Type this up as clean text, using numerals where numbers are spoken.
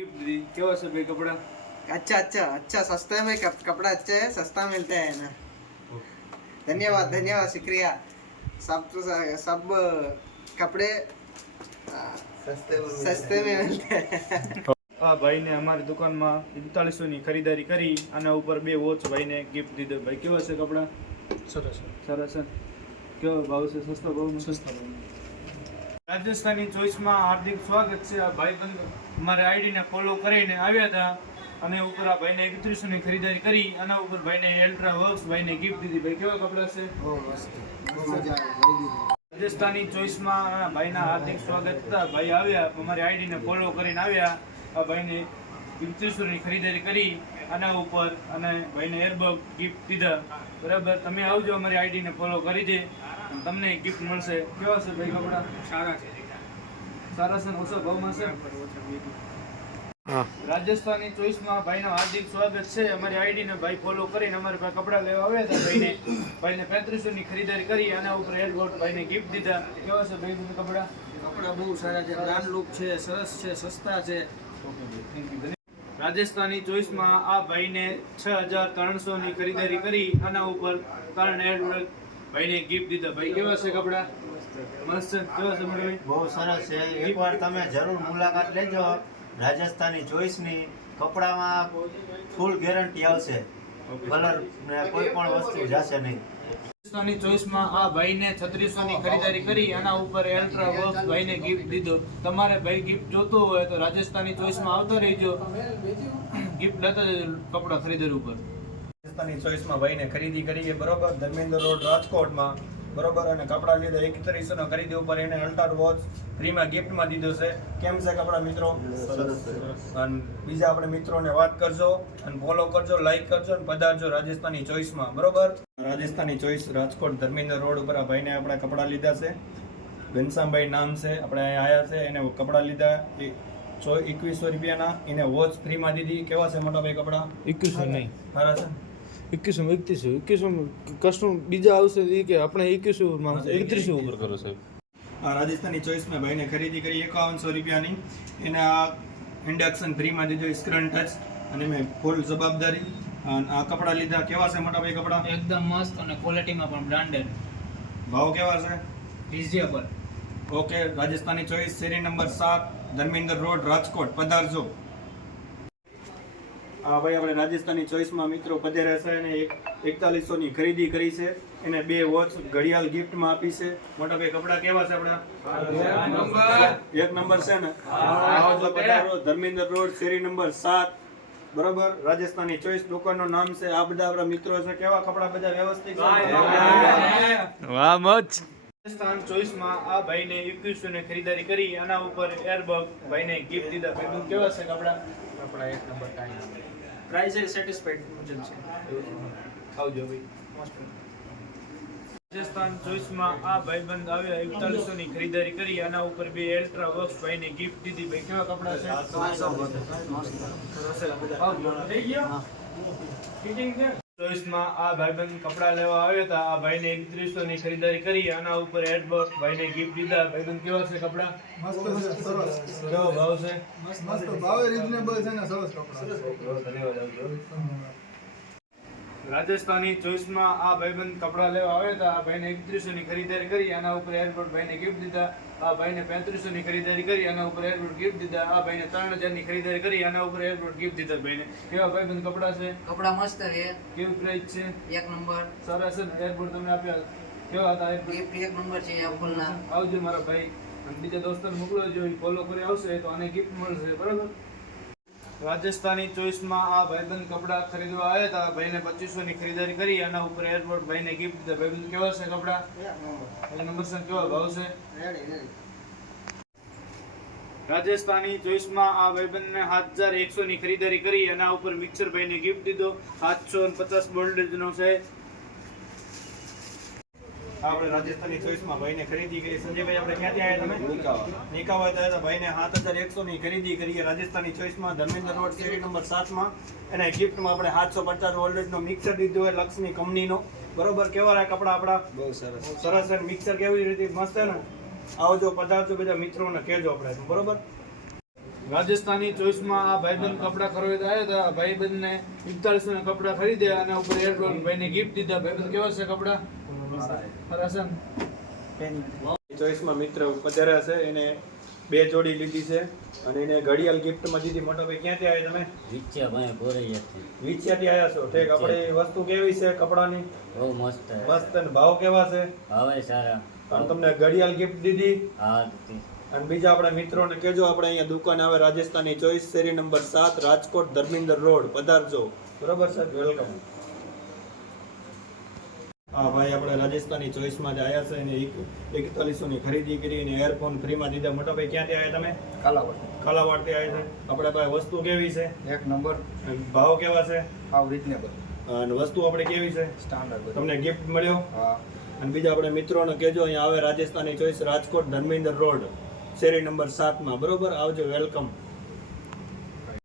क्या से भाई कपड़ा अच्छा अच्छा अच्छा सस्ते में कपड़ा अच्छे है, सस्ता मिलता है ना। धन्यवाद धन्यवाद शुक्रिया। सब कपड़े सस्ते में मिलते हैं। आ भाई ने हमारी दुकान में 4500 ની ખરીદારી કરી આના ઉપર બે વોચ ભાઈ ને ગિફ્ટ દીધો। ભાઈ કેવા છે કપડા? સરસ સરસ છે। કેવો ભાવ છે? સસ્તો ભાવ માં? સસ્તા ભાવ। રાજસ્થાની ચોઈસ માં હાર્દિક સ્વાગત છે। આ ભાઈ બંધ અમારે આઈડી ને ફોલો કરીને આવ્યા હતા અને ઉપર આ ભાઈ ને 3100 ની ખરીદારી કરી આના ઉપર ભાઈ ને અલ્ટ્રા વર્ક્સ ભાઈ ને ગિફ્ટ દીધી। ભાઈ કેવા કપડા છે? રાજસ્થાની ચોઈસ માં ભાઈ ના હાર્દિક સ્વાગત था। भाई આવ્યા અમારી આઈડી ને ફોલો કરીને આવ્યા। આ ભાઈ ને 3100 ની ખરીદારી કરી આના ઉપર અને ભાઈ ને એરબગ ગિફ્ટ દીધા। બરાબર, તમે આવજો અમારી આઈડી ને ફોલો કરી દે, તમને गिफ्ट મળશે। કેવા છે ભાઈ કપડા? સારા છે ઓછા ભાવમાં છે। રાજસ્થાની ચોઈસ માં ભાઈ નો હાર્દિક સ્વાગત છે। અમારી આઈડી ને ભાઈ ફોલો કરીને અમારે પાસે કપડા લેવા આવ્યા હતા। ભાઈ ને 3500 ની ખરીદારી કરી આના ઉપર એરબોટ ભાઈ ને गिफ्ट દીધા। કેવા છે ભાઈ તમને કપડા? कपड़ा बहुत सारा है, ब्रांड लुक है, सरस है, सस्ता है। રાજસ્થાની ચોઈસ માં આ ભાઈ ને 6300 ની ખરીદારી કરી આના ઉપર કારણ એરબોટ ભાઈ ने गिफ्ट દીધા। ભાઈ કેવા છે કપડા? મસ્ત કેવા છે ભાઈ? બહુ સરસ છે। એકવાર તમે જરૂર મુલાકાત લેજો રાજસ્થાની ચોઈસ ની। કપડામાં ફૂલ ગેરંટી આવશે, કલર ને કોઈ પણ વસ્તુ જશે નહીં। રાજસ્થાની ચોઈસ માં આ ભાઈ ને 3600 ની ખરીદારી કરી આના ઉપર અલ્ટ્રા વર્ક્સ ભાઈ ને गिफ्ट દીધો। તમારે ભાઈ गिफ्ट જોતો હોય તો રાજસ્થાની ચોઈસ માં આવતો રહેજો, गिफ्ट લેતા જજો કપડા ખરીદારી ઉપર। રાજસ્થાની ચોઈસમાં ભાઈને ખરીદી કરી છે, બરોબર, ધર્મેન્દ્ર રોડ રાજકોટમાં, બરોબર, અને કપડા લીધા 3100 ના ખરીદી ઉપર એને અલ્ટ્રા વોચ ફ્રીમાં ગિફ્ટમાં દીધો છે। કેમ છે કપડા મિત્રો? અને બીજા આપણે મિત્રોને વાત કરજો અને ફોલો કરજો, લાઈક કરજો અને પધારજો રાજસ્થાની ચોઈસમાં, બરોબર। રાજસ્થાની ચોઈસ રાજકોટ ધર્મેન્દ્ર રોડ ઉપર આ ભાઈને આપણે કપડા લીધા છે। ઘનશ્યામભાઈ નામ છે, આપણે અહીંયા આવ્યા છે, એને કપડા લીધા 2100 રૂપિયાના, એને વોચ ફ્રીમાં દીધી। કેવા છે મોટા ભાઈ કપડા? 2100 નહીં, સારા છે। 2100 કસ્ટમ બીજા આવશે એ કે આપણે 2100 માં 3100 ઉપર કરો સાહેબ। આ રાજસ્થાની ચોઈસમાં ભાઈને ખરીદી કરી 5100 રૂપિયાની, એને આ ઇન્ડક્શન ફ્રીમાં દીધો, સ્ક્રીન ટચ, અને મેં ફૂલ જવાબદારી। અને આ કપડા લીધા। કેવા છે મોટા ભાઈ કપડા? એકદમ મસ્ત અને ક્વોલિટીમાં પણ બ્રાન્ડેડ, ભાવ કેવા છે? રિઝનેબલ। ઓકે, રાજસ્થાની ચોઈસ શેરી નંબર 7 ધર્મેન્દ્ર રોડ રાજકોટ, પધારજો। આ ભાઈ આપણે રાજસ્થાની ચોઈસમાં મિત્રો પધાર્યા છે, એને 4100 ની ખરીદી કરી છે, એને 2 વોચ ઘડિયાળ ગિફ્ટમાં આપી છે। મોટા ભાઈ કપડા કેવા છે આપણા? એક નંબર છે ને? આવજો પધારો, ધર્મેન્દ્ર રોડ શેરી નંબર 7, બરોબર, રાજસ્થાની ચોઈસ દુકાનનું નામ છે। આ બધા આપણા મિત્રો છે। કેવા કપડા? બધા વ્યવસ્થિત છે? વાહ મોજ। રાજસ્થાન ચોઈસ માં આ ભાઈ ને 2100 ની ખરીદારી કરી આના ઉપર એરબગ ભાઈ ને गिफ्ट દીધા। ભાઈ કેવા છે કપડા? કપડા એક નંબર ટાઈમ, પ્રાઇસ એ સેટિસ્ફાઈડ મુજબ છે। આવજો ભાઈ। રાજસ્થાન ચોઈસ માં આ ભાઈબંધ આવ્યા 4100 ની ખરીદારી કરી આના ઉપર બે અલ્ટ્રા વર્ક્સ ભાઈ ને गिफ्ट દીધી। ભાઈ કેવા કપડા છે? થઈ ગયા ફિટિંગ છે। ચોઈસ માં આ ભાઈબંધ કપડા લેવા આવ્યા હતા। આ ભાઈ ને 3100 ની ખરીદારી કરી આના ઉપર હેડબોક્સ ભાઈ ને गिफ्ट દીધા। ભાઈબંધ કેવા છે કપડા? કેવો ભાવ છે? રાજસ્થાની ચોઈસ માં આ ભાઈબંધ કપડા લેવા આવ્યા હતા। આ ભાઈ ને 3100 ની ખરીદારી કરી આના ઉપર એરબોટ ભાઈ ને गिफ्ट દીધા। આ ભાઈ ને 3500 ની ખરીદારી કરી આના ઉપર એરબોટ गिफ्ट દીધા। આ ભાઈ ને 3000 ની ખરીદારી કરી આના ઉપર એરબોટ गिफ्ट દીધા। ભાઈ ને કેવા ભાઈબંધ કપડા છે? કપડા મસ્ત છે, કેવી પ્રાઇસ છે? એક નંબર। સરસ એરબોટ તમને આપ્યા। કેવા હતા એરબોટ? ગિફ્ટ એક નંબર છે એપલના। આવજો મારા ભાઈ, અને બીજા દોસ્તોને મોકલજો, ફોલો કરી આવશે તો આને गिफ्ट મળશે, બરાબર। રાજસ્થાની ચોઈસમાં આ ભાઈબંધ કપડા ખરીદવા આવ્યા હતા। ભાઈને 2500 ની ખરીદારી કરી આના ઉપર એરબોટ ભાઈને गिफ्ट દીધા। ભાઈબંધ કેવા છે કપડા? એક નંબર છે। કેવા ભાવ છે? રાજસ્થાની ચોઈસમાં આ ભાઈબંધને 7100 ની ખરીદારી કરી આના ઉપર મિક્સર ભાઈને गिफ्ट દીધો। 750 વોલ્ટેજનો છે। આપણે રાજસ્થાની ચોઈસમાં ભાઈને ખરીદી કરી। સંજયભાઈ આપણે ક્યાંથી આવ્યા? તમે નિકાવા હતા। ભાઈને 7100 ની ખરીદી કરી રાજસ્થાની ચોઈસમાં ધર્મેન્દ્ર રોડ શેરી નંબર 7 માં। એને ગિફ્ટમાં આપણે 750 વોલ્ટેજનો મિક્સર દીધો હોય, લક્ષ્મી કંપનીનો, બરોબર। કેવા રહ્યા કપડા આપણા? બહુ સરસ સરસ છે। મિક્સર કેવી રીતે મસ્ત છે ને? આવજો પધારજો, બધા મિત્રોને કહેજો આપણે, બરોબર। રાજસ્થાની ચોઈસમાં આ ભાઈબંધ કપડાં ખરીદવા આવ્યા હતા. ભાઈબંધને 4100 ના કપડાં ખરીદ્યા અને ઉપર એરલોન ભાઈને ગિફ્ટ દીધા. ભાઈબંધ કેવા છે કપડાં? સારા છે ને? ચોઈસમાં મિત્ર પધાર્યા છે, એને 2 જોડી લીધી છે અને એને ઘડિયાળ ગિફ્ટમાં દીધી. મોટો ભાઈ ક્યાંથી આવ્યા તમે? વિછિયાથી આવ્યા છો. ઠીક. આપણે વસ્તુ કેવી છે કપડાની? બહુ મસ્ત મસ્ત. અને ભાવ કેવા છે? હવે સારા અને તમને ઘડિયાળ ગિફ્ટ દીધી. હા અને બીજા આપણા મિત્રોને કહેજો, આપણે અહીંયા દુકાન આવે રાજસ્થાની ચોઈસ, શેરી નંબર 7, રાજકોટ ધર્મેન્દ્ર રોડ, પધારજો. બરોબર સર, વેલકમ. હા ભાઈ, આપણે રાજસ્થાની ચોઈસમાં જ આવ્યા છે અને 4100 ની ખરીદી કરી અને એરફોન ફ્રીમાં દીધા. મોટા ભાઈ ક્યાંથી આવ્યા તમે? કાલાવાડથી આવ્યા છે. આપણે ભાઈ વસ્તુ કેવી છે? એક નંબર ભાવ કેવા છે? હાવ રીઝનેબલ અને વસ્તુ આપણે કેવી છે? સ્ટાન્ડર્ડ તમને ગિફ્ટ મળ્યો? હા અને બીજા આપણે મિત્રોને કહેજો, અહીંયા આવે રાજસ્થાની ચોઈસ, રાજકોટ ધર્મેન્દ્ર રોડ, શેરી નંબર 7 માં. બરોબર, આવજો, વેલકમ.